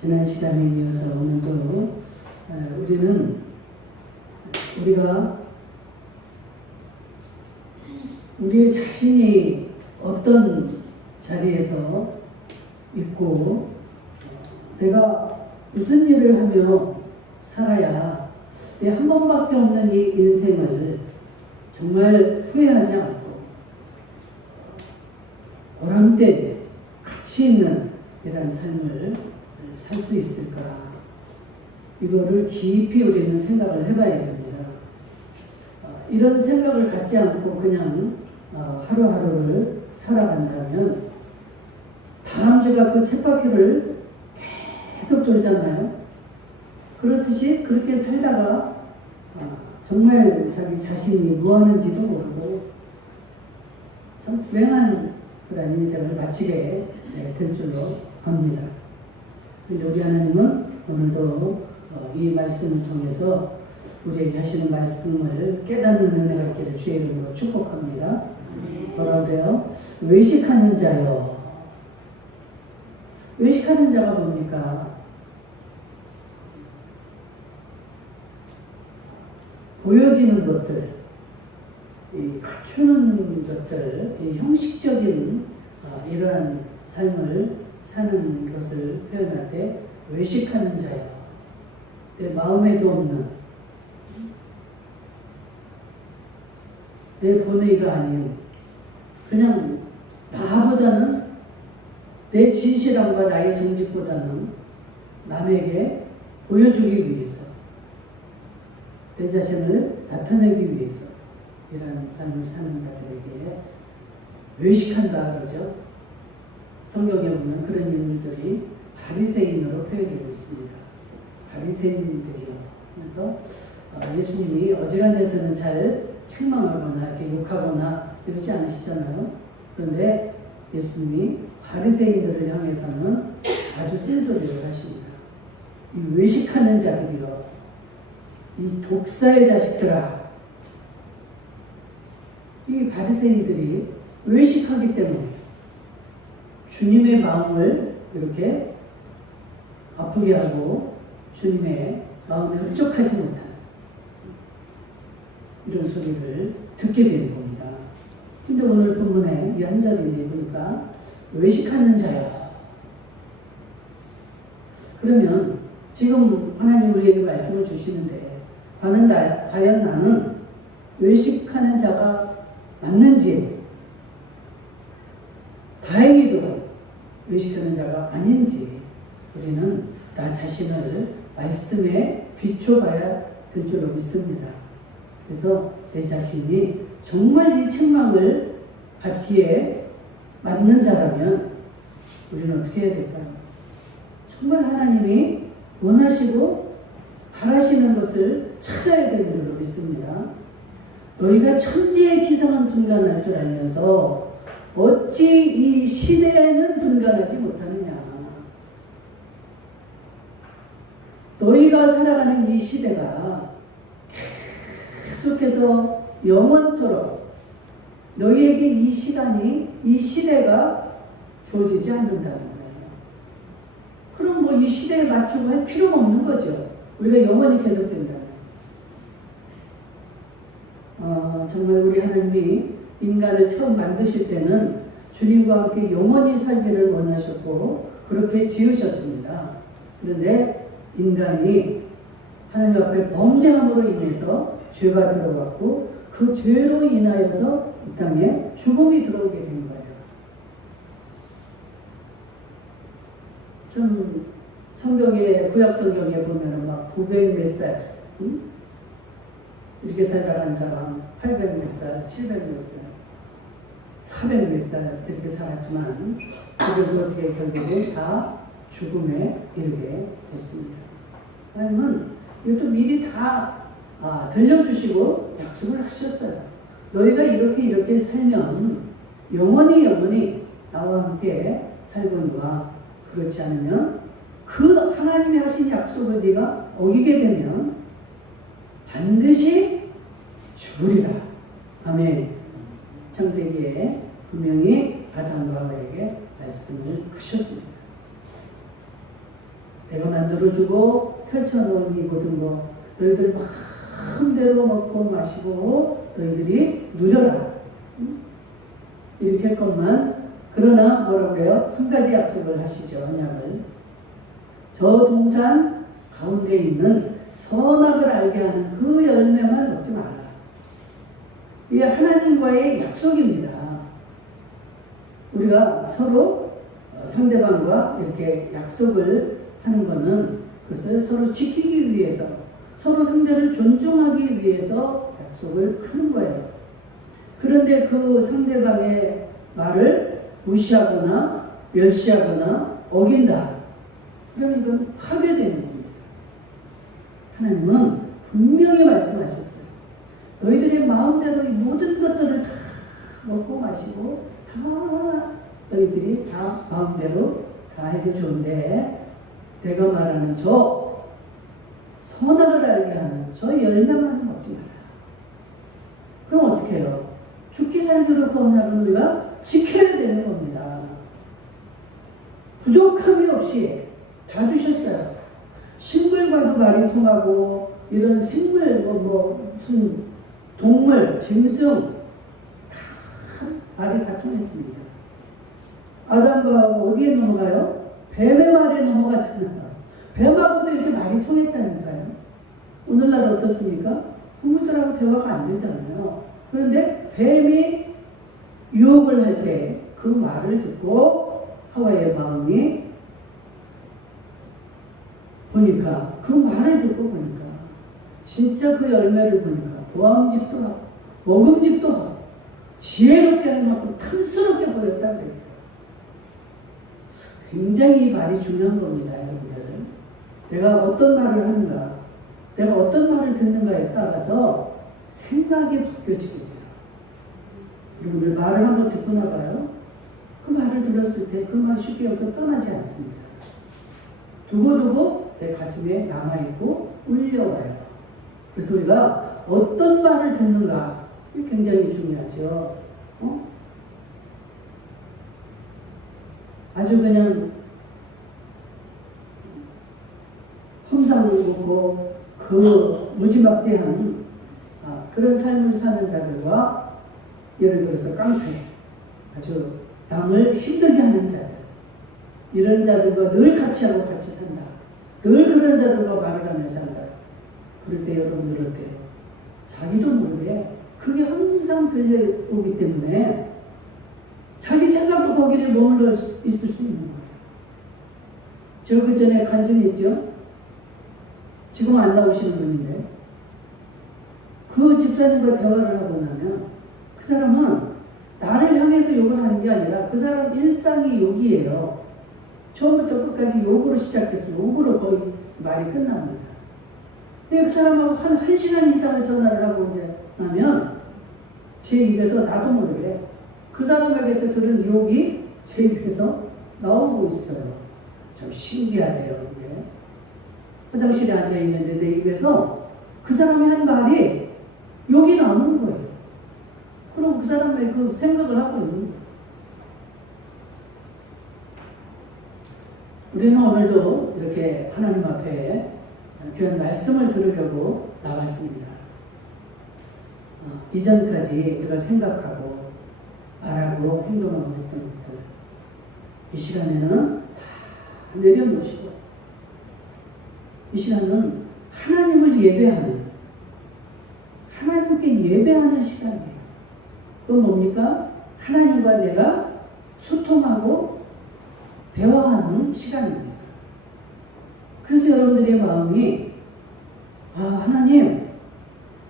지난 시간에 이어서 오늘도 우리가 우리의 자신이 어떤 자리에서 있고 내가 무슨 일을 하며 살아야 내 한 번밖에 없는 이 인생을 정말 후회하지 않고 보람된 가치 있는 이런 삶을 살 수 있을까? 이거를 깊이 우리는 생각을 해봐야 됩니다. 이런 생각을 갖지 않고 그냥 하루하루를 살아간다면 다람쥐가 그 쳇바퀴를 계속 돌잖아요. 그렇듯이 그렇게 살다가 정말 자기 자신이 뭐 하는지도 모르고 좀 불행한 그런 인생을 마치게 될 줄로 압니다. 우리 하나님은 오늘도 이 말씀을 통해서 우리에게 하시는 말씀을 깨닫는 은혜가 있기를 주의 이름으로 축복합니다. 뭐라 그래요? 외식하는 자요. 외식하는 자가 뭡니까? 보여지는 것들, 이 갖추는 것들, 이 형식적인 이러한 삶을 사는 것을 표현할 때 외식하는 자요. 내 마음에도 없는, 내 본의가 아닌 그냥 나보다는 내 진실함과 나의 정직보다는 남에게 보여주기 위해서 내 자신을 나타내기 위해서 이런 삶을 사는 자들에게 외식한다 그러죠. 성경에 보면 그런 인물들이 바리새인으로 표현되고 있습니다. 바리새인들이요. 그래서 예수님이 어지간해서는 잘 책망하거나 이렇게 욕하거나 이러지 않으시잖아요. 그런데 예수님이 바리새인들을 향해서는 아주 센 소리를 하십니다. 이 외식하는 자들이요, 이 독사의 자식들아. 이 바리새인들이 외식하기 때문에 주님의 마음을 이렇게 아프게 하고 주님의 마음에 흡족하지 못한 이런 소리를 듣게 되는 겁니다. 근데 오늘 본문에 이 한 절인데 보니까 외식하는 자야. 그러면 지금 하나님 우리에게 말씀을 주시는데 과연 나는 외식하는 자가 맞는지, 다행히도 외식하는 자가 아닌지 우리는 나 자신을 말씀에 비춰봐야 될 줄로 믿습니다. 그래서 내 자신이 정말 이 책망을 받기에 맞는 자라면 우리는 어떻게 해야 될까요? 정말 하나님이 원하시고 바라시는 것을 찾아야 되는 줄로 믿습니다. 너희가 천지의 기상은 분간할 줄 알면서 어찌 이 시대에는 분간하지 못하느냐. 너희가 살아가는 이 시대가 계속해서 영원토록 너희에게 이 시간이, 이 시대가 주어지지 않는다는 거예요. 그럼 뭐 이 시대에 맞추고 할 필요가 없는 거죠. 우리가 영원히 계속된다면. 정말 우리 하나님이 인간을 처음 만드실 때는 주님과 함께 영원히 살기를 원하셨고 그렇게 지으셨습니다. 그런데 인간이 하나님 앞에 범죄함으로 인해서 죄가 들어왔고 그 죄로 인하여서 이 땅에 죽음이 들어오게 된 거예요. 좀 성경에, 구약 성경에 보면은 막 900 몇 살, 이렇게 살아간 사람, 800 몇 살, 700 몇 살, 400 몇 살 이렇게 살았지만 그들도 어떻게 결국에 다 죽음에 이르게 됐습니다. 하나님은 이것도 미리 다 들려주시고 약속을 하셨어요. 너희가 이렇게 살면 영원히 나와 함께 살거니와 그렇지 않으면 그 하나님이 하신 약속을 네가 어기게 되면 반드시 죽으리라. 아멘. 창세기에 분명히 아담과 하와에게 말씀을 하셨습니다. 내가 만들어주고 펼쳐놓은 이 모든 거 너희들 마음대로 먹고 마시고 너희들이 누려라. 이렇게 했건만 그러나 뭐라고 그래요? 한 가지 약속을 하시죠. 언약을. 저 동산 가운데 있는 선악을 알게 하는 그 열매만 먹지 마라. 이게 하나님과의 약속입니다. 우리가 서로 상대방과 이렇게 약속을 하는 것은 그것을 서로 지키기 위해서, 서로 상대를 존중하기 위해서 약속을 하는 거예요. 그런데 그 상대방의 말을 무시하거나 멸시하거나 어긴다. 그럼 이건 파괴되는 겁니다. 하나님은 분명히 말씀하셨어요. 너희들의 마음대로 이 모든 것들을 다 먹고 마시고 다 너희들이 다 마음대로 다 해도 좋은데 내가 말하는 저 선악을 알게 하는 저 열매만 먹지 마라. 그럼 어떻게 해요? 죽기 살기로 그 언약은 우리가 지켜야 되는 겁니다. 부족함이 없이 다 주셨어요. 식물과도 말이 통하고 이런 생물 무슨 동물, 짐승 다 말이 다 통했습니다. 아담과 어디에 넘어가요? 뱀의 말에 넘어가잖아요. 뱀하고도 이렇게 말이 통했다니까요. 오늘날 어떻습니까? 동물들하고 대화가 안 되잖아요. 그런데 뱀이 유혹을 할 때 그 말을 듣고 하와의 마음이 보니까 그 말을 듣고 보니까 진짜 그 열매를 보니까 보암직도 하고 먹음직도 하고 지혜롭게 하고 탐스럽게 보였다고 했어요. 굉장히 말이 중요한 겁니다, 여러분들. 내가 어떤 말을 하는가, 내가 어떤 말을 듣는가에 따라서 생각이 바뀌어지게 돼요. 여러분들 말을 한번 듣고 나가요. 그 말을 들었을 때 그 말 쉽게 여기서 떠나지 않습니다. 두고두고 내 가슴에 남아있고 울려와요. 그래서 우리가 어떤 말을 듣는가 굉장히 중요하죠. 아주 그냥 험상을 걷고 그 무지막지한 그런 삶을 사는 자들과 예를 들어서 깡패, 아주 남을 힘들게 하는 자들, 이런 자들과 늘 같이 하고 같이 산다. 늘 그런 자들과 말을 하며 산다. 그럴 때 여러분들 어때요? 자기도 모르게 그게 항상 들려오기 때문에 자기 생각도 거기에 머물러 있을 수 있는 거예요. 제가 그 전에 간증했죠? 지금 안 나오시는 분인데 그 집사님과 대화를 하고 나면 그 사람은 나를 향해서 욕을 하는 게 아니라 그 사람 일상이 욕이에요. 처음부터 끝까지 욕으로 시작해서 욕으로 거의 말이 끝납니다. 근데 그 사람하고 한 시간 이상을 전화를 하고 이제 나면 제 입에서 나도 모르게 그 사람에게서 들은 욕이 제 입에서 나오고 있어요. 참 신기하네요. 이게. 화장실에 앉아있는데 내 입에서 그 사람이 한 말이 욕이 나오는 거예요. 그럼 그 사람의 그 생각을 하고 있는 거예요. 우리는 오늘도 이렇게 하나님 앞에 그런 말씀을 들으려고 나왔습니다. 이전까지 우리가 생각하고 말하고 행동하고 했던 것들 이 시간에는 다 내려놓으시고 이 시간은 하나님을 예배하는 하나님께 예배하는 시간이에요. 그건 뭡니까? 하나님과 내가 소통하고 대화하는 시간입니다. 그래서 여러분들의 마음이 하나님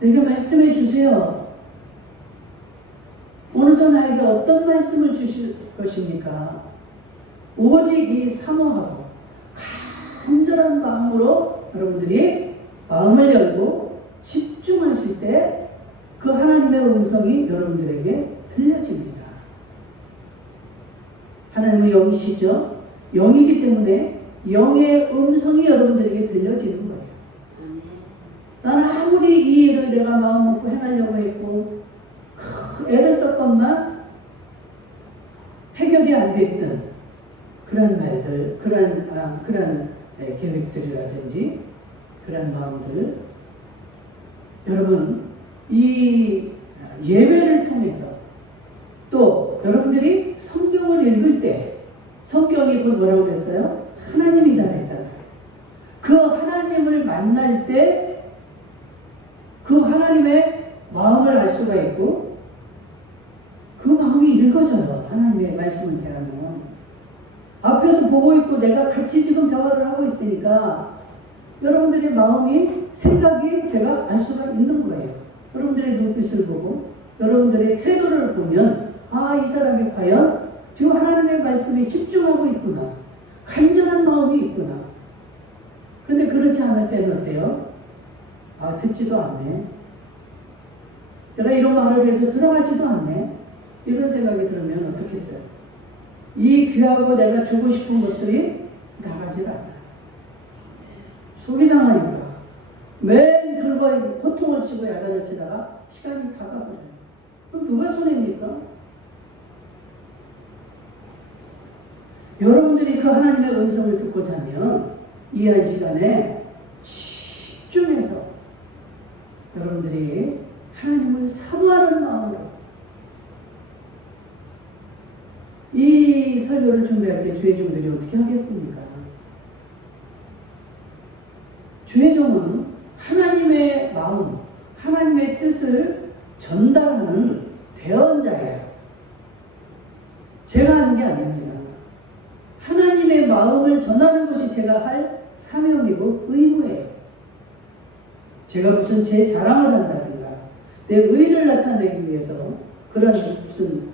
내게 말씀해 주세요. 오늘도 나에게 어떤 말씀을 주실 것입니까? 오직 이 사모하고 간절한 마음으로 여러분들이 마음을 열고 집중하실 때 그 하나님의 음성이 여러분들에게 들려집니다. 하나님은 영이시죠? 영이기 때문에 영의 음성이 여러분들에게 들려지는 거예요. 나는 아무리 이 일을 내가 마음 먹고 해내려고 했고 애를 썼건만 해결이 안 됐든 그런 말들, 그런 계획들이라든지 그런 마음들, 여러분 이 예배를 통해서 또 여러분들이 성경을 읽을 때 성경이 그 뭐라고 그랬어요? 하나님이다 했잖아요. 그 하나님을 만날 때 그 하나님의 마음을 알 수가 있고 그 마음이 읽어져요. 하나님의 말씀을 대하면. 앞에서 보고 있고 내가 같이 지금 대화를 하고 있으니까 여러분들의 마음이, 생각이 제가 알 수가 있는 거예요. 여러분들의 눈빛을 보고 여러분들의 태도를 보면 이 사람이 과연 지금 하나님의 말씀에 집중하고 있구나. 간절한 마음이 있구나. 근데 그렇지 않을 때는 어때요? 듣지도 않네. 내가 이런 말을 해도 들어가지도 않네. 이런 생각이 들으면 어떻겠어요? 이 귀하고 내가 주고 싶은 것들이 나가질 않아요. 속이 상하니까. 맨 그거에 고통을 치고 야단을 치다가 시간이 다가버려요. 그럼 누가 손해입니까? 여러분들이 그 하나님의 음성을 듣고자 하면 이 한 시간에 집중해서 여러분들이 하나님을 사모하는 마음으로 이 설교를 준비할 때 주의 종들이 어떻게 하겠습니까? 주의 종은 하나님의 마음, 하나님의 뜻을 전달하는 대언자예요. 제가 하는 게 아닙니다. 하나님의 마음을 전하는 것이 제가 할 사명이고 의무예요. 제가 무슨 제 자랑을 한다든가 내 의를 나타내기 위해서 그런 무슨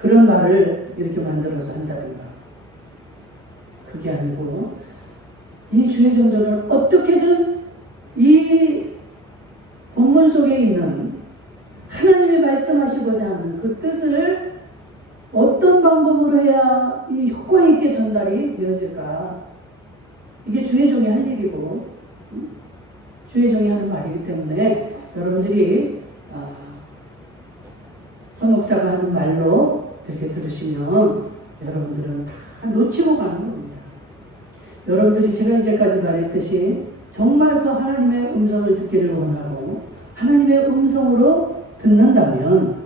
그런 말을 이렇게 만들어서 한다든가 그게 아니고 이 주의 정도는 어떻게든 이 본문 속에 있는 하나님이 말씀하시고자 하는 그 뜻을 어떤 방법으로 해야 이 효과 있게 전달이 되어질까? 이게 주의 종이 할 일이고 주의 종이 하는 말이기 때문에 여러분들이 성목사가 하는 말로 이렇게 들으시면 여러분들은 다 놓치고 가는 겁니다. 여러분들이 제가 이제까지 말했듯이 정말 그 하나님의 음성을 듣기를 원하고 하나님의 음성으로 듣는다면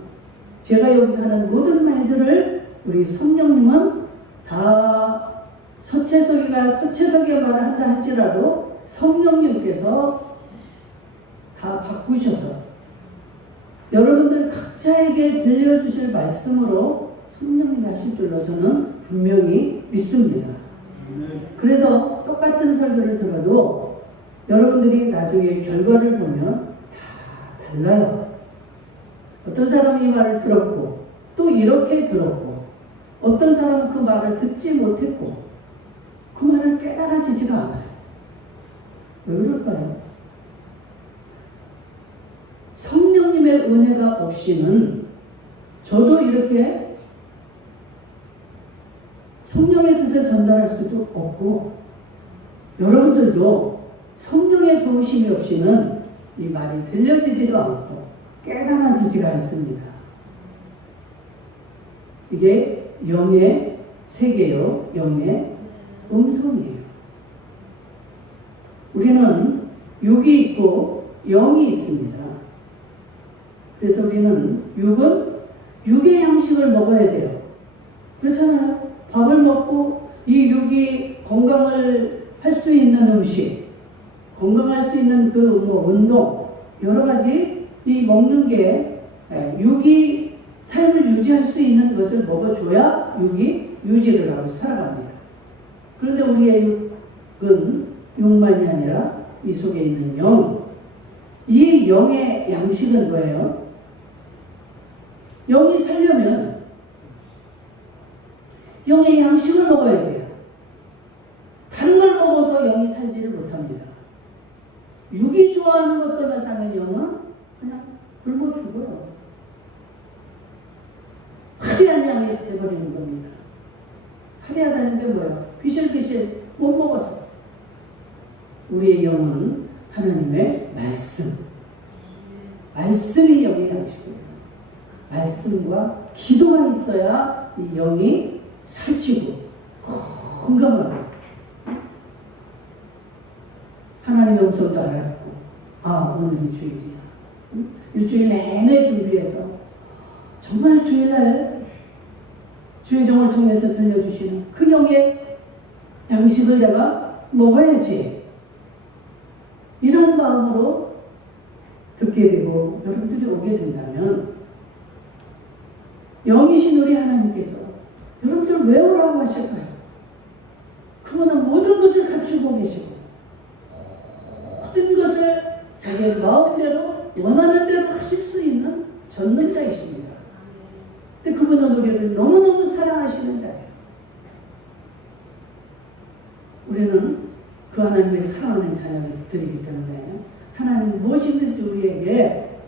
제가 여기서 하는 모든 말들을 우리 성령님은 다 서채석의 말을 한다 할지라도 성령님께서 다 바꾸셔서 여러분들 각자에게 들려주실 말씀으로 성령님이 하실 줄로 저는 분명히 믿습니다. 그래서 똑같은 설교를 들어도 여러분들이 나중에 결과를 보면 다 달라요. 어떤 사람이 이 말을 들었고 또 이렇게 들었고 어떤 사람은 그 말을 듣지 못했고 그 말을 깨달아지지가 않아요. 왜 그럴까요? 성령님의 은혜가 없이는 저도 이렇게 성령의 뜻을 전달할 수도 없고 여러분들도 성령의 도우심이 없이는 이 말이 들려지지도 않고 깨달아지지가 않습니다. 이게 영의 세계요, 영의 음성이에요. 우리는 육이 있고 영이 있습니다. 그래서 우리는 육의 양식을 먹어야 돼요. 그렇잖아요. 밥을 먹고 이 육이 건강을 할 수 있는 음식, 건강할 수 있는 그 운동, 여러 가지 이 먹는 게 육이 삶을 유지할 수 있는 것을 먹어줘야 육이 유지를 하고 살아갑니다. 그런데 우리의 육은 육만이 아니라 이 속에 있는 영, 이 영의 양식은 뭐예요? 영이 살려면 영의 양식을 먹어야 돼요. 다른 걸 먹어서 영이 살지를 못합니다. 육이 좋아하는 것들만 사면 영은 그냥 굶어 죽어요. 화려한 양이 돼버리는 겁니다. 화려하다는 게 뭐예요? 비실비실 못 먹어서. 우리의 영은 하나님의 말씀이 영의 양식입니다. 말씀과 기도가 있어야 이 영이 살찌고 건강하게 하나님의 음성도 알았고 오늘이 주일이야. 일주일 내내 준비해서 정말 주일날 주의 종을 통해서 들려주시는 그 영의 양식을 내가 먹어야지. 이런 마음으로 듣게 되고 여러분들이 오게 된다면 영이신 우리 하나님께서 여러분들 왜 오라고 하실까요? 그분은 모든 것을 갖추고 계시고 모든 것을 자기의 마음대로 원하는 대로 하실 수 있는 전능자이십니다. 근데 그분은 우리를 너무너무 사랑하시는 자예요. 우리는 그 하나님의 사랑하는 자녀들이기 때문에 하나님은 무엇이든지 우리에게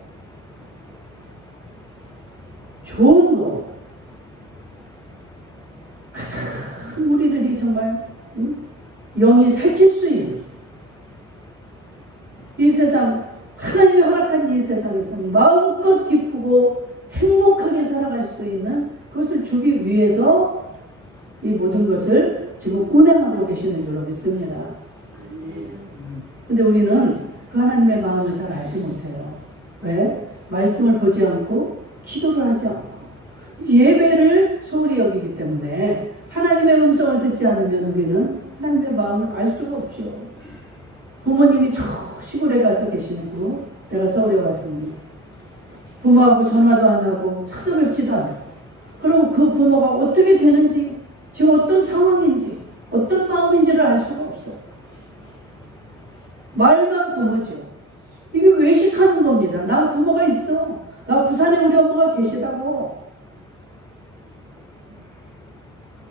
좋은 거, 가장 우리들이 정말 영이 살찔 수 있는 이 세상, 하나님이 허락한 이 세상에서 마음껏 기쁘고 행복하게 살아갈 수 있는 그것을 주기 위해서 이 모든 것을 지금 운행하고 계시는 줄로 믿습니다. 근데 우리는 그 하나님의 마음을 잘 알지 못해요. 왜? 말씀을 보지 않고 기도를 하지 않고 예배를 소홀히 여기기 때문에 하나님의 음성을 듣지 않으면 우리는 하나님의 마음을 알 수가 없죠. 부모님이 저 시골에 가서 계시고 내가 서울에 왔습니다. 부모하고 전화도 안 하고 찾아뵙지도 않고 그리고 그 부모가 어떻게 되는지 지금 어떤 상황인지 어떤 마음인지를 알 수가 없어. 말만 부모죠. 이게 외식하는 겁니다. 나 부모가 있어. 나 부산에 우리 엄마가 계시다고.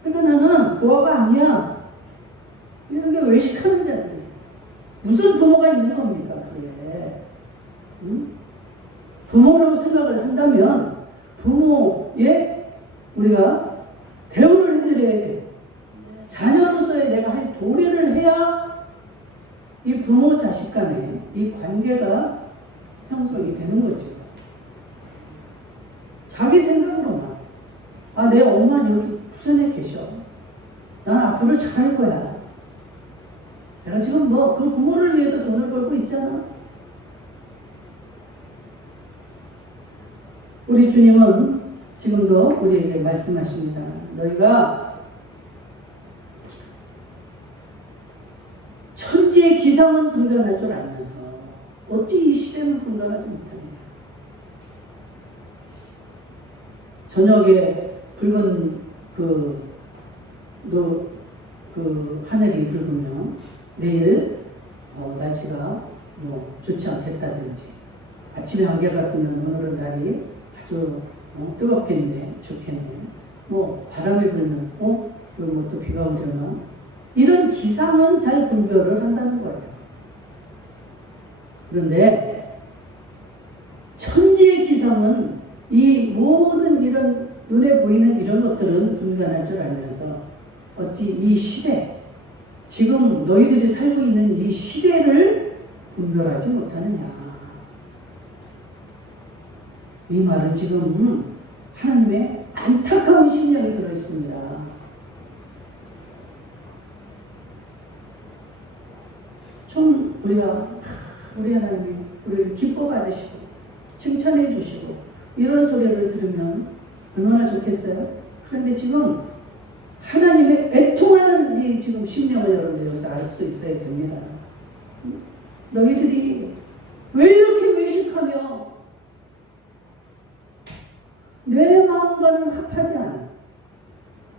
그러니까 나는 부모가 아니야. 이런 게 외식하는 자들이에요. 무슨 부모가 있는 겁니까? 그게. 부모라고 생각을 한다면 부모에 우리가 대우를 해드려야 돼. 자녀로서의 내가 할 도리를 해야 이 부모 자식 간에 이 관계가 형성이 되는 거죠. 자기 생각으로만 내 엄마는 여기 부산에 계셔. 난 앞으로 잘할 거야. 내가 지금 그 부모를 위해서 돈을 벌고 있잖아. 우리 주님은 지금도 우리에게 말씀하십니다. 너희가 천지의 기상은 분별할 줄 알면서 어찌 이 시대는 분별하지 못하느냐. 저녁에 붉은 그 하늘이 붉으면 내일 날씨가 좋지 않겠다든지 아침에 안개가 뜨면 오늘은 날이 아주 뜨겁겠네, 좋겠네. 바람이 불면 그리고 또 비가 오려나 이런 기상은 잘 분별을 한다는 거예요. 그런데 천지의 기상은 이 모든 이런 눈에 보이는 이런 것들은 분별할 줄 알면서 어찌 이 시대, 지금 너희들이 살고 있는 이 시대를 분별하지 못하느냐. 이 말은 지금 하나님의 안타까운 심령이 들어있습니다. 좀 우리 하나님이 우리를 기뻐 받으시고 칭찬해 주시고 이런 소리를 들으면 얼마나 좋겠어요? 그런데 지금 하나님의 애통하는 이 지금 심령을 여러분들 알 수 있어야 됩니다. 너희들이 왜 이렇게 외식하며 내 마음과는 합하지 않아.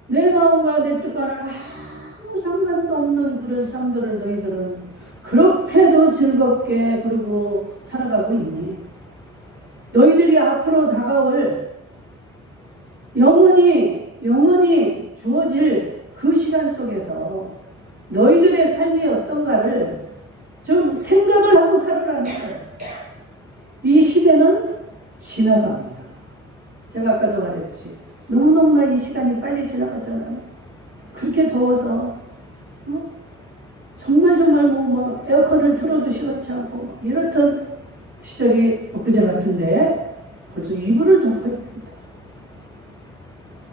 내 마음과 내 뜻과는 아무 상관도 없는 그런 삶들을 너희들은 그렇게도 즐겁게 그리고 살아가고 있니? 너희들이 앞으로 다가올 영원히 주어질 그 시간 속에서 너희들의 삶이 어떤가를 좀 생각을 하고 살아라는 거예요. 이 시대는 지나갑니다. 제가 아까도 말했듯이 너무너무나 이 시간이 빨리 지나가잖아요. 그렇게 더워서 정말 에어컨을 틀어도 시원치 않고 이렇던 시절이 엊그제 같은데 벌써 이불을 덮고 있습니다.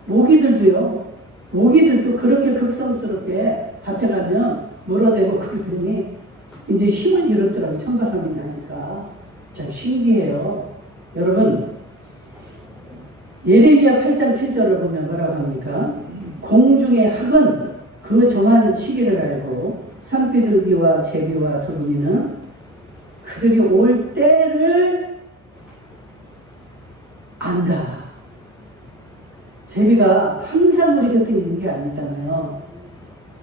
모기들도요 모기들도 그렇게 극성스럽게 밭에 가면 물어대고 그러더니 이제 힘을 잃었더라고. 천박함이 나니까. 참 신기해요. 여러분, 예레미야 8장 7절을 보면 뭐라고 합니까? 공중의 학은 그 정하는 시기를 알고 산비둘기와 제비와 두루미는 그들이 올 때를 안다. 제비가 항상 우리 곁에 있는 게 아니잖아요.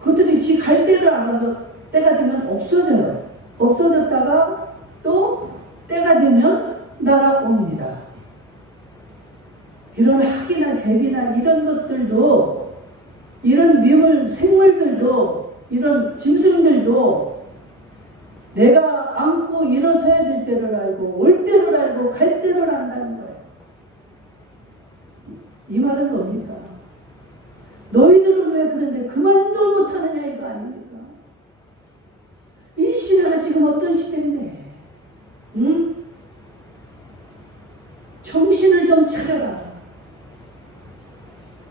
그들이 지 갈 때를 알아서 때가 되면 없어져요. 없어졌다가 또 때가 되면 날아옵니다. 이런 학이나 제비나 이런 것들도, 이런 미물 생물들도, 이런 짐승들도 내가 안고 일어서야 될 때를 알고 올 때를 알고 갈 때를 안다는 거예요. 이 말은 뭡니까? 너희들은 왜 그런데 그만도 못하느냐 이거 아닙니까? 이 시대가 지금 어떤 시대인데, 응? 정신을 좀 차려라.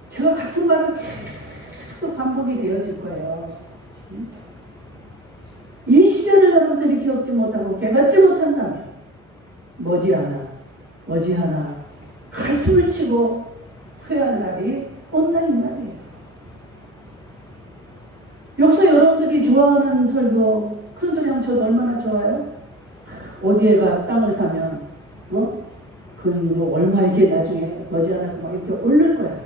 제가 같은 말은 계속 반복이 되어질 거예요. 응? 이 시대를 여러분들이 기억지 못하고 깨닫지 못한다면 머지않아 가슴을 치고 후회할 날이 온다는 말이에요. 여기서 여러분들이 좋아하는 설교, 큰 소리 하면 저도 얼마나 좋아요? 어디에가 땅을 사면 그 얼마 이게 나중에 머지않아서 막 이렇게 오를 거야.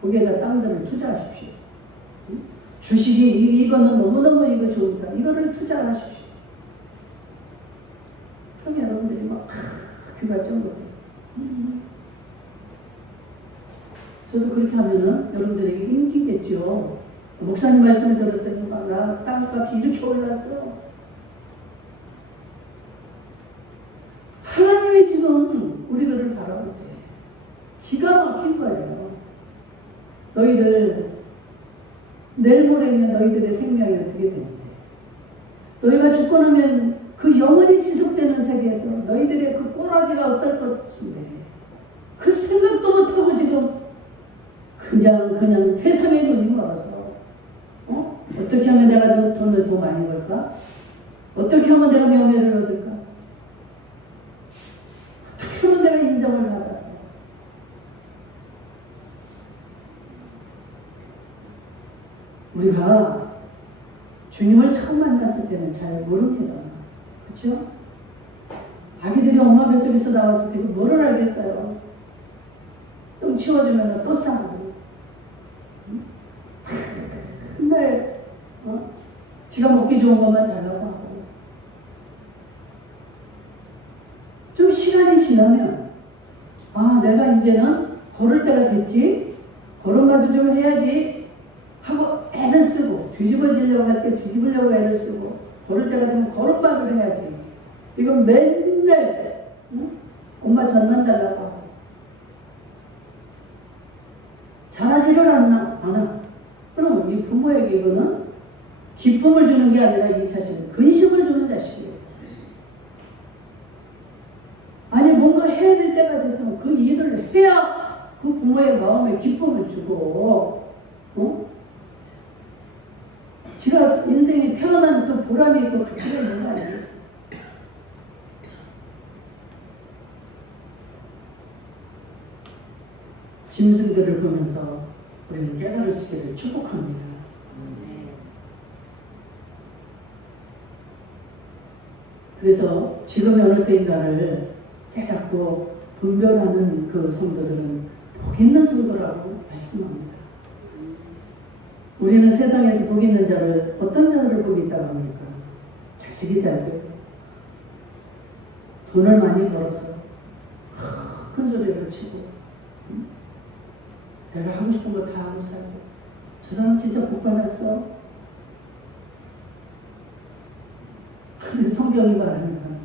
거기에다 땅들을 투자하십시오. 주식이 이거는 너무너무 이거 좋으니까 이거를 투자하십시오. 그럼 여러분들이 막 귀가 쫑긋해서 저도 그렇게 하면은 여러분들에게 인기겠죠. 목사님 말씀을 들었더니 막 나 땅값이 이렇게 올랐어. 하나님이 지금 우리들을 바라볼 때 기가 막힌 거예요. 너희들 내일 모레면 너희들의 생명이 어떻게 되는데, 너희가 죽고 나면 그 영원히 지속되는 세계에서 너희들의 그 꼬라지가 어떨 것인데 그 생각도 못하고 지금 그냥 세상에 눈이 멀어서 어떻게 하면 내가 돈을 더 많이 벌까? 어떻게 하면 내가 명예를 얻을까? 어떻게 하면 내가 인정을 받아서? 우리가 주님을 처음 만났을 때는 잘 모릅니다. 그렇죠? 아기들이 엄마 뱃속에서 나왔을 때 뭐를 알겠어요? 똥 치워주면 또 싸고 맨날 지가 먹기 좋은 것만 달라고 하고, 좀 시간이 지나면 내가 이제는 걸을 때가 됐지, 걸음마도 좀 해야지 하고 애를 쓰고, 뒤집어지려고 할 때 뒤집으려고 애를 쓰고, 걸을 때가 되면 걸음마를 해야지. 이건 맨날 엄마 전만 달라고 하고. 잘하지를 않아. 그럼 이 부모에게 이거는 기쁨을 주는 게 아니라 이 자식은 근심을 주는 자식이에요. 아니 뭔가 해야 될 때가 돼서 그 일을 해야 그 부모의 마음에 기쁨을 주고, 지가 인생에 태어난 그 보람이 있고 가치가 있는 거 아니겠어요? 짐승들을 보면서 우리는 깨달을 수 있기를 축복합니다. 그래서 지금의 어느 때인가를 깨닫고 분별하는 그 성도들은 복 있는 성도라고 말씀합니다. 우리는 세상에서 복 있는 자를, 어떤 자를 복 있다고 합니까? 자식이 잘 되고 돈을 많이 벌어서 큰 소리를 치고 내가 하고 싶은 거 다 하고 살고, 저 사람 진짜 복 받았어. 근데 성경이 말하는 건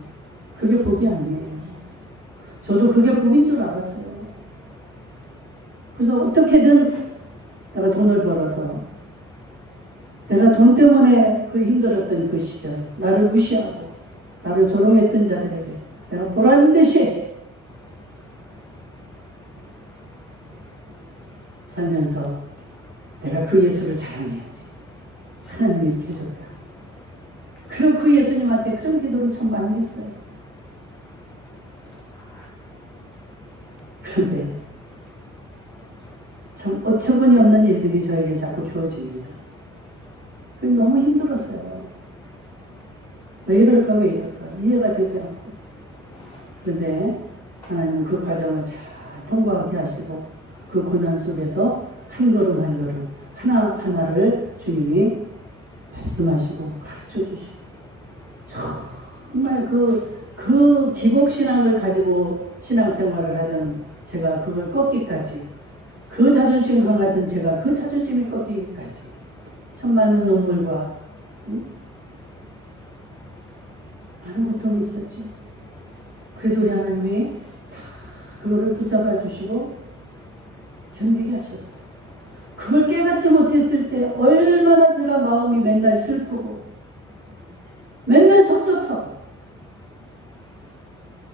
그게 복이 아니에요. 저도 그게 복인 줄 알았어요. 그래서 어떻게든 내가 돈을 벌어서, 내가 돈 때문에 그 힘들었던 그 시절, 나를 무시하고 나를 조롱했던 자들에게 내가 보라는 듯이 살면서 내가 그 예수를 자랑해야지. 하나님이 이렇게 해줬다. 그럼 그 예수님한테 그런 기도를 참 많이 했어요. 그런데 참 어처구니 없는 일들이 저에게 자꾸 주어집니다. 너무 힘들었어요. 왜 이럴까 왜 이럴까 이해가 되지 않고. 그런데 하나님은 그 과정을 잘 통과하게 하시고 그 고난 속에서 한 걸음 한 걸음 하나하나를 주님이 말씀하시고 가르쳐주시고 정말 그 기복신앙을 가지고 신앙생활을 하던 제가 그걸 꺾기까지 그 자존심 강하던 제가 그 자존심이 꺾이기까지 참 많은 눈물과 많은 고통이 있었지. 그래도 우리 하나님이 그거를 붙잡아 주시고 견디게 하셨어요. 그걸 깨닫지 못했을 때 얼마나 제가 마음이 맨날 슬프고 맨날 섭섭하고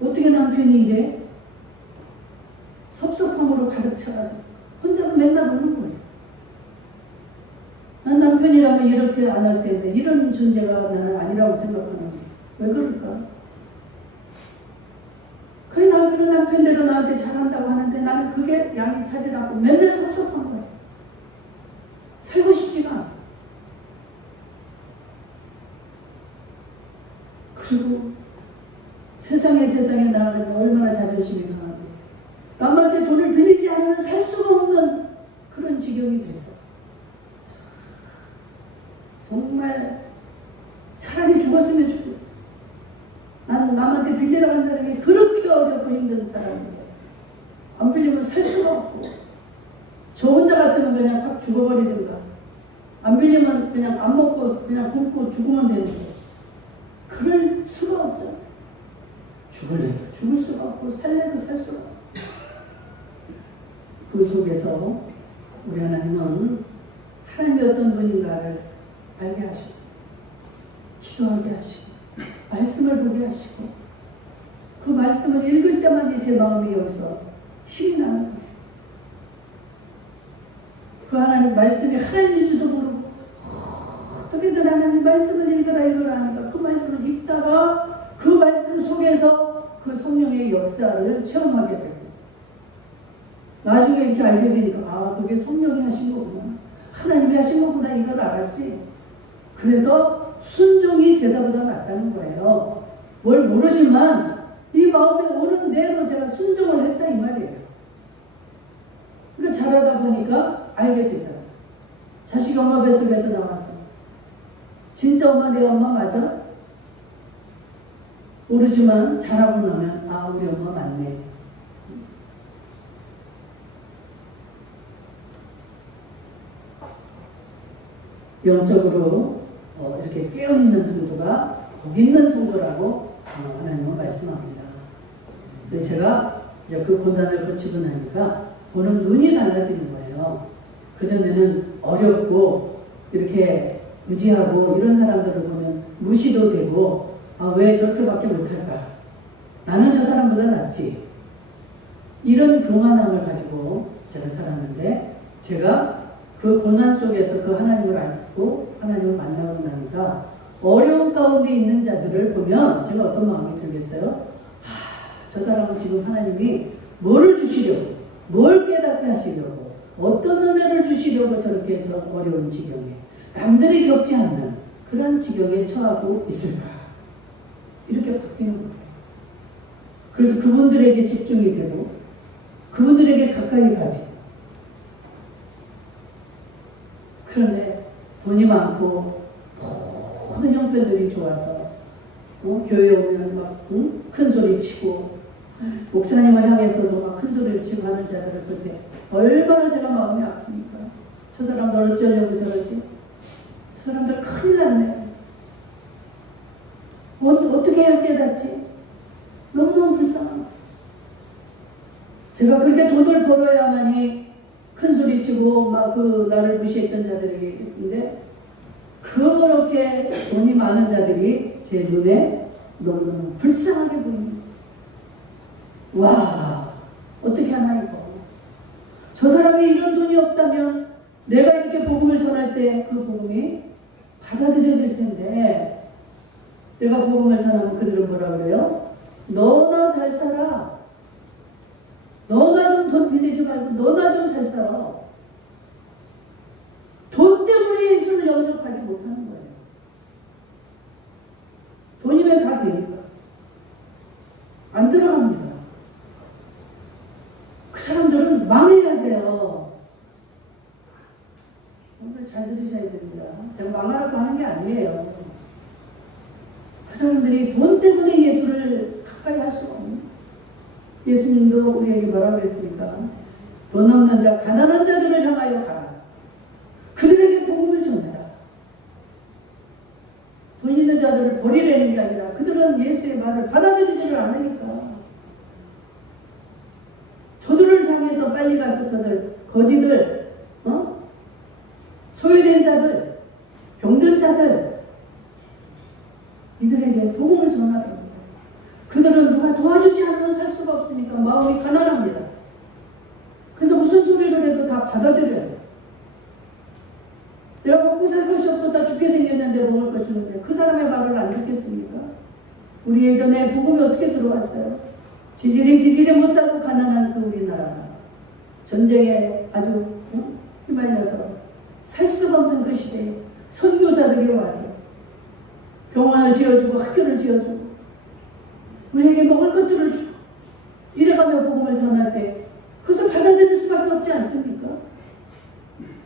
어떻게 남편이 이래? 섭섭함으로 가득 차가서 혼자서 맨날 우는 거예요. 난 남편이라면 이렇게 안 할 텐데 이런 존재가 나는 아니라고 생각하는 거예요. 왜 그럴까? 그 남편은 남편대로 나한테 잘한다고 하는데 나는 그게 양이 차지라고 맨날 섭섭한 거예요. 살고 싶지가 않아. 그리고 세상에 나는 얼마나 자존심이 강한데 남한테 돈을 빌리지 않으면 살 수가 없는 그런 지경이 돼서 정말 차라리 죽었으면 좋겠어. 나는 남한테 빌리러 간다는 게 그렇게 어렵고 힘든 사람인데 안 빌리면 살 수가 없고 저 혼자 같으면 그냥 확 죽어버리든가 안 빌리면 그냥 안 먹고 그냥 굶고 죽으면 되는데 그럴 수가 없잖아. 죽을래도 죽을 수가 없고 살래도 살 수가 없고 그 속에서 우리 하나님은 하나님이 어떤 분인가를 알게 하셨어요. 기도하게 하시고 말씀을 보게 하시고 그 말씀을 읽을 때만 제 마음이 여기서 힘이 나는 거예요. 그 하나님 말씀이 하나님인 줄도 모르고 어떻게든 하나님 말씀을 읽어라 하니까 그 말씀을 읽다가 그 말씀 속에서 그 성령의 역사를 체험하게 되고 나중에 이렇게 알게 되니까 아 그게 성령이 하신 거구나 하나님이 하신 거구나 이걸 알았지. 그래서 순종이 제사보다 낫다는 거예요. 뭘 모르지만 이 마음에 오는 대로 제가 순종을 했다 이 말이에요. 그러니까 잘하다 보니까 알게 되잖아. 자식이 엄마 뱃속에서 나와서 진짜 엄마 내 엄마 맞아? 모르지만 잘하고 나면 아 우리 엄마 맞네. 영적으로 이렇게 깨어있는 성도가 복 있는 성도라고 하나님은 말씀합니다. 제가 이제 그 고난을 거치고 나니까 보는 눈이 달라지는 거예요. 그전에는 어렵고 이렇게 무지하고 이런 사람들을 보면 무시도 되고 아, 왜 저렇게밖에 못할까? 나는 저 사람보다 낫지. 이런 교만함을 가지고 제가 살았는데 제가 그 고난 속에서 그 하나님을 알고 하나님을 만나고 나니까 어려운 가운데 있는 자들을 보면 제가 어떤 마음이 들겠어요? 저 사람은 지금 하나님이 뭐를 주시려고 뭘 깨닫게 하시려고 어떤 은혜를 주시려고 저렇게 저 어려운 지경에 남들이 겪지 않는 그런 지경에 처하고 있을까? 이렇게 바뀌는 거예요. 그래서 그분들에게 집중이 되고 그분들에게 가까이 가지. 그런데 돈이 많고 모든 형편들이 좋아서 교회에 오면 막 큰 소리 치고 목사님을 향해서도 막 큰 소리를 치고 하는 자들을 볼 때 얼마나 제가 마음이 아프니까 저 사람들 어쩌려고 저러지? 저 사람들 큰일 났네. 어떻게 해야 깨닫지? 너무너무 불쌍한 제가 그렇게 돈을 벌어야만이 큰 소리 치고 막 그 나를 무시했던 자들에게 있는데 그렇게 돈이 많은 자들이 제 눈에 너무너무 불쌍하게 보입니다. 와 어떻게 하나 이거 저 사람이 이런 돈이 없다면 내가 이렇게 복음을 전할 때 그 복음이 받아들여질 텐데, 내가 복음을 전하면 그들은 뭐라 그래요? 너나 잘 살아. 너나 좀 돈 빌리지 말고 너나 좀 잘 살아. 돈 때문에 예수를 영접하지 못하는 거예요. 돈이면 다 되니까. 안 들어갑니다. 그 사람들은 망해야 돼요. 오늘 잘 들으셔야 됩니다. 제가 망하라고 하는 게 아니에요. 그 사람들이 돈 때문에 예수를 가까이 할 수가 없는. 예수님도 우리에게 뭐라고 했습니까? 돈 없는 자, 가난한 자들을 향하여 가라. 그들에게 복음을 전해라. 돈 있는 자들을 버리라는 게 아니라 그들은 예수의 말을 받아들이지를 않으니까. 저들을 향해서 빨리 가서 저들 거지들, 소외된 자들, 병든 자들, 이들에게 복음을 전하라. 그들은 누가 도와주지 않으면 살 수가 없으니까 마음이 가난합니다. 그래서 무슨 소리를 해도 다 받아들여요. 내가 먹고 살 것이 없고 다 죽게 생겼는데 먹을 것 주는데 그 사람의 말을 안 듣겠습니까? 우리 예전에 복음이 어떻게 들어왔어요? 지질이 못 살고 가난한 그 우리나라. 전쟁에 아주 휘말려서 살 수가 없는 그 시대에 선교사들이 와서 병원을 지어주고 학교를 지어주고 우리에게 먹을 것들을 주고 이래가며 복음을 전할 때 그것을 받아들일 수밖에 없지 않습니까?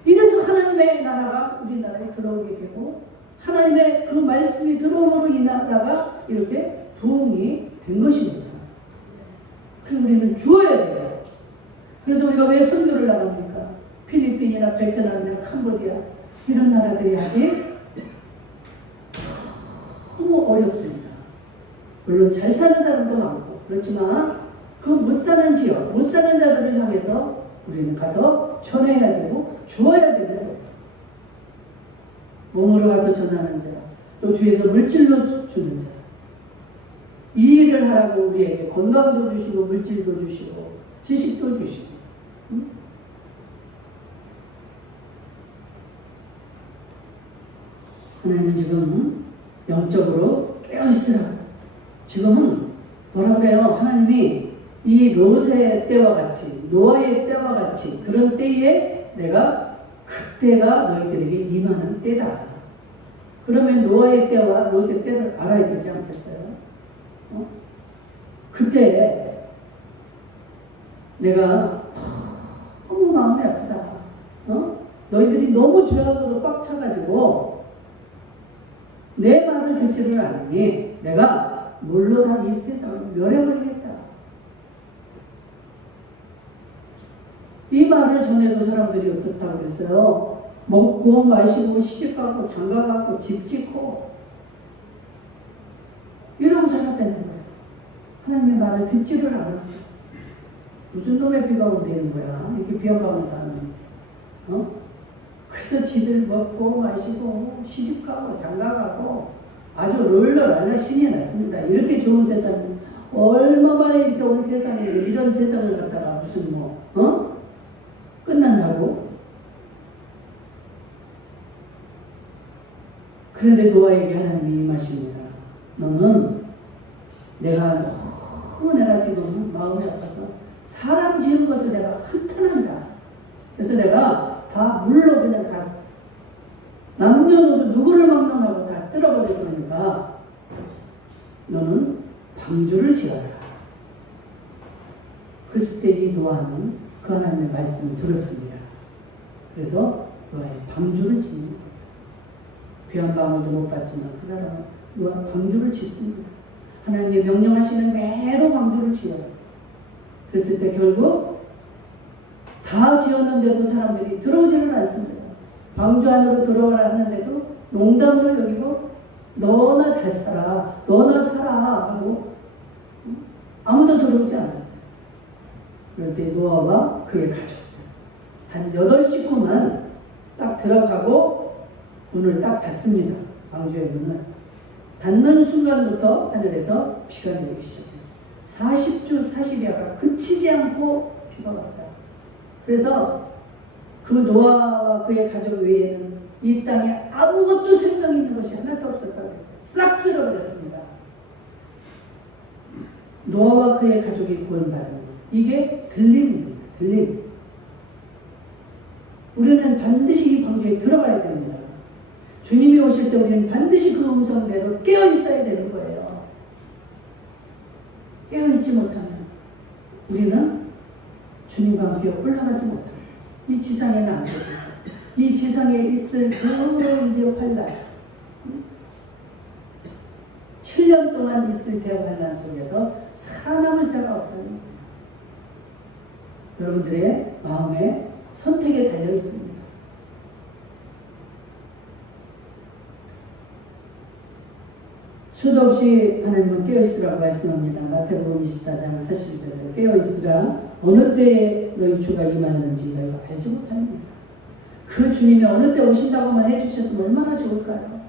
이래서 하나님의 나라가 우리나라에 들어오게 되고 하나님의 그 말씀이 들어옴으로 이 나라가 이렇게 부흥이 된 것입니다. 그래서 우리는 주어야 돼요. 그래서 우리가 왜 선교를 나갑니까? 필리핀이나 베트남이나 캄보디아 이런 나라들이 아직 너무 어렵습니다. 물론 잘 사는 사람도 많고 그렇지만 그 못 사는 지역, 못 사는 자들을 향해서 우리는 가서 전해야 되고 주어야 되는 거예요. 몸으로 가서 전하는 자, 또 뒤에서 물질로 주는 자. 이 일을 하라고 우리에게 건강도 주시고 물질도 주시고 지식도 주시고. 하나님은 지금 영적으로 깨어있으라고. 지금은 뭐라 그래요? 하나님이 이 롯의 때와 같이 노아의 때와 같이 그런 때에 내가 그때가 너희들에게 임하는 때다. 그러면 노아의 때와 롯의 때를 알아야 되지 않겠어요? 그때 내가 너무 마음이 아프다. 너희들이 너무 죄악으로 꽉 차가지고 내 말을 듣지를 않으니 내가 물로 다 이 세상을 멸해버리겠다. 이 말을 전해도 사람들이 어떻다고 그랬어요? 먹고 마시고 시집가고 장가가고 집 짓고 이러고 살았다는 거예요. 하나님의 말을 듣지를 않았어요. 무슨 놈의 비가 온다는 거야. 이렇게 비어가면 다는. 그래서 지들 먹고 마시고 시집가고 장가가고 아주 롤러랄라 신이 났습니다. 이렇게 좋은 세상 얼마만에 이렇게 온 세상인데 이런 세상을 갖다가 무슨 끝난다고? 그런데 노아에게 하나님이 임하십니다. 너는 내가 지금 마음이 아파서 사람 지은 것을 내가 한탄한다. 그래서 내가 다 물로 그냥 다 남녀노소 누구를 막론하고 다 쓸어버릴 거니까 너는 방주를 지어라. 그랬을 때 이 노아는 그 하나님의 말씀을 들었습니다. 그래서 노아의 방주를 짓는 거예요. 비 한 방울도 못 받지만 그 사람은 노아 방주를 짓습니다. 하나님의 명령하시는 대로 방주를 지어라. 그랬을 때 결국 다 지었는데도 사람들이 들어오지는 않습니다. 방주 안으로 들어가라 하는데도 농담으로 여기고 너나 잘 살아, 너나 살아 하고 아무도 들어오지 않았어요. 그럴 때 노아와 그의 가족들 한 8식구만 딱 들어가고 문을 딱 닫습니다. 방주의 문을 닫는 순간부터 하늘에서 비가 내리기 시작했어요. 40주 40야가 그치지 않고 비가 왔다. 그래서 그 노아와 그의 가족 외에는 이 땅에 아무것도 생명 있는 것이 하나도 없었다고 했어요. 싹 쓸어버렸습니다. 노아와 그의 가족이 구원받은 것. 이게 들림입니다. 들림. 우리는 반드시 이 방주에 들어가야 됩니다. 주님이 오실 때 우리는 반드시 그 음성대로 깨어 있어야 되는 거예요. 깨어 있지 못하면 우리는 주님과 함께 올라가지 못합니다. 이 지상에 남겨져. 이 지상에 있을 그 이제 환란, 7년 동안 있을 대환란 속에서 살아남을 자가 없다는 겁니다. 여러분들의 마음에 선택에 달려 있습니다. 수도 없이 하나님은 깨어있으라고 말씀합니다. 마태복음 24장 41절에 깨어있으라 어느 때에 너희 주가 임하는지 너희가 알지 못하느니라. 그 주님이 어느 때 오신다고만 해주셨으면 얼마나 좋을까요?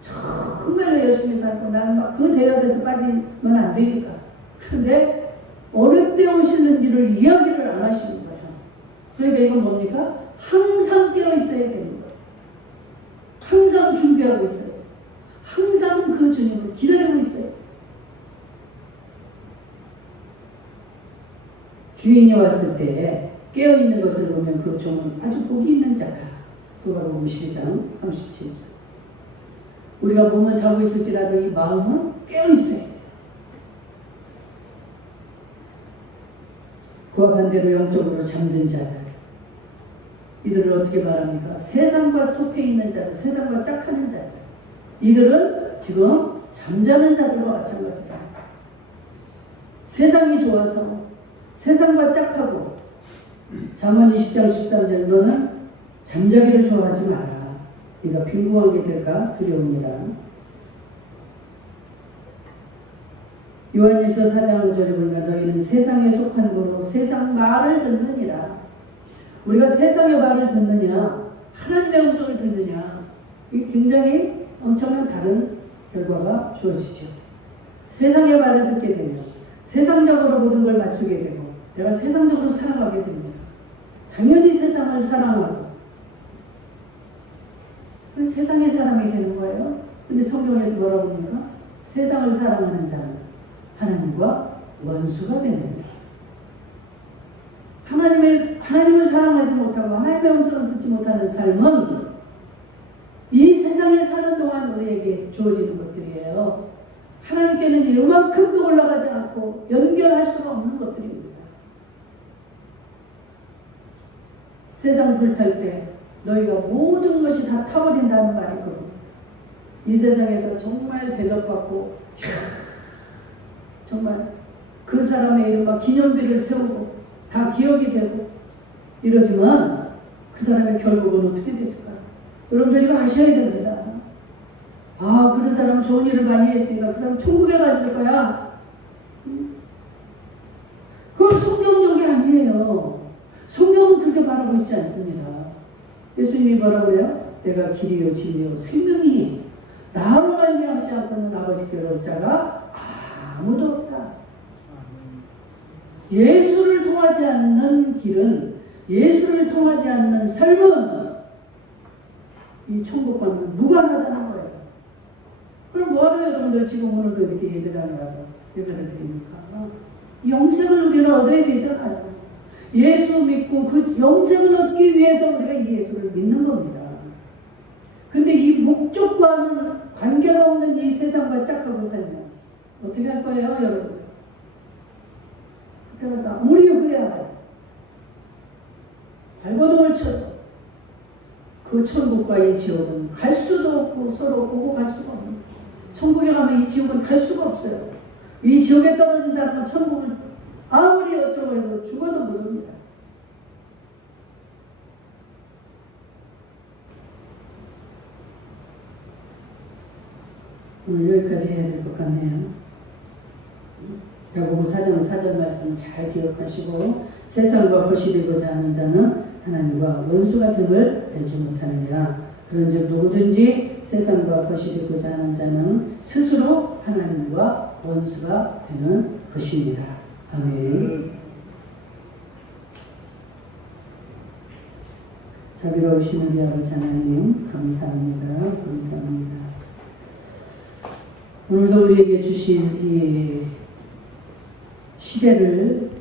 정말로 열심히 살고 나는 막 그 대열에서 빠지면 안 되니까. 그런데 어느 때 오시는지를 이야기를 안 하시는 거예요. 그러니까 이건 뭡니까? 항상 깨어있어야 되는 거예요. 항상 준비하고 있어요. 항상 그 주님을 기다리고 있어요. 주인이 왔을 때 깨어있는 것을 보면 그 종은 아주 복이 있는 자다. 누가복음 12장 37절. 우리가 몸은 자고 있을지라도 이 마음은 깨어있어요. 그와 반대로 영적으로 잠든 자들. 이들을 어떻게 말합니까? 세상과 속해 있는 자들, 세상과 짝하는 자들. 이들은 지금 잠자는 자들과 마찬가지다. 세상이 좋아서 세상과 짝하고 잠언 20장 13절 너는 잠자기를 좋아하지 마라. 네가 빈궁한 게 될까 두려웁니다. 요한일서 4장 5절에 보니까 너희는 세상에 속한 거로 세상 말을 듣느니라. 우리가 세상의 말을 듣느냐 하나님의 음성을 듣느냐 이게 굉장히 엄청난 다른 결과가 주어지죠. 세상의 말을 듣게 되면 세상적으로 모든 걸 맞추게 되고 내가 세상적으로 살아가게 됩니다. 당연히 세상을 사랑하고 세상의 사람이 되는 거예요. 근데 성경에서 뭐라고 합니까? 세상을 사랑하는 자는 하나님과 원수가 되는 거예요. 하나님을 사랑하지 못하고 하나님의 음성을 듣지 못하는 삶은 이 세상에 사는 동안 우리에게 주어지는 것들이에요. 하나님께는 이만큼도 올라가지 않고 연결할 수가 없는 것들입니다. 세상 불탈 때 너희가 모든 것이 다 타버린다는 말이 있거든요. 이 세상에서 정말 대접받고 정말 그 사람의 이름과 기념비를 세우고 다 기억이 되고 이러지만 그 사람의 결국은 어떻게 됐을까요? 여러분들 이거 아셔야 됩니다. 아, 그 사람은 좋은 일을 많이 했으니까 그 사람 천국에 갔을 거야. 그건 성경적이 아니에요. 성경은 그렇게 말하고 있지 않습니다. 예수님이 뭐라고 그래요? 내가 길이요 진리요 생명이니 나로 말미암지 않고는 아버지께로 올 자가 아무도 없다. 예수를 통하지 않는 길은 예수를 통하지 않는 삶은 이 천국과는 무관하다는 거예요. 그럼 뭐하러 여러분들 지금 오늘도 이렇게 예배당에 와서 예배를 드립니까? 영생을 우리는 얻어야 되잖아요. 예수 믿고 그 영생을 얻기 위해서 우리가 이 예수를 믿는 겁니다. 근데 이 목적과는 관계가 없는 이 세상과 짝하고 살면 어떻게 할 거예요, 여러분? 그때 가서 아무리 후회하고 발버둥을 쳐도 그 천국과 이 지옥은 갈 수도 없고 서로 오고 갈 수가 없는 거예요. 천국에 가면 이 지옥은 갈 수가 없어요. 이 지옥에 떨어진 사람은 천국을 아무리 어쩌고 해도 죽어도 못 옵니다. 오늘 여기까지 해야 될 것 같네요. 야고보 4장 4절 말씀 잘 기억하시고 세상과 거시되고자 하는 자는 하나님과 원수가 됨을 알지 못하느냐. 그런즉 누구든지 세상과 거시되고자 하는 자는 스스로 하나님과 원수가 되는 것입니다. 아멘. 자비로우신 우리 아버지 하나님 감사합니다. 감사합니다. 오늘도 우리에게 주신 이 시대를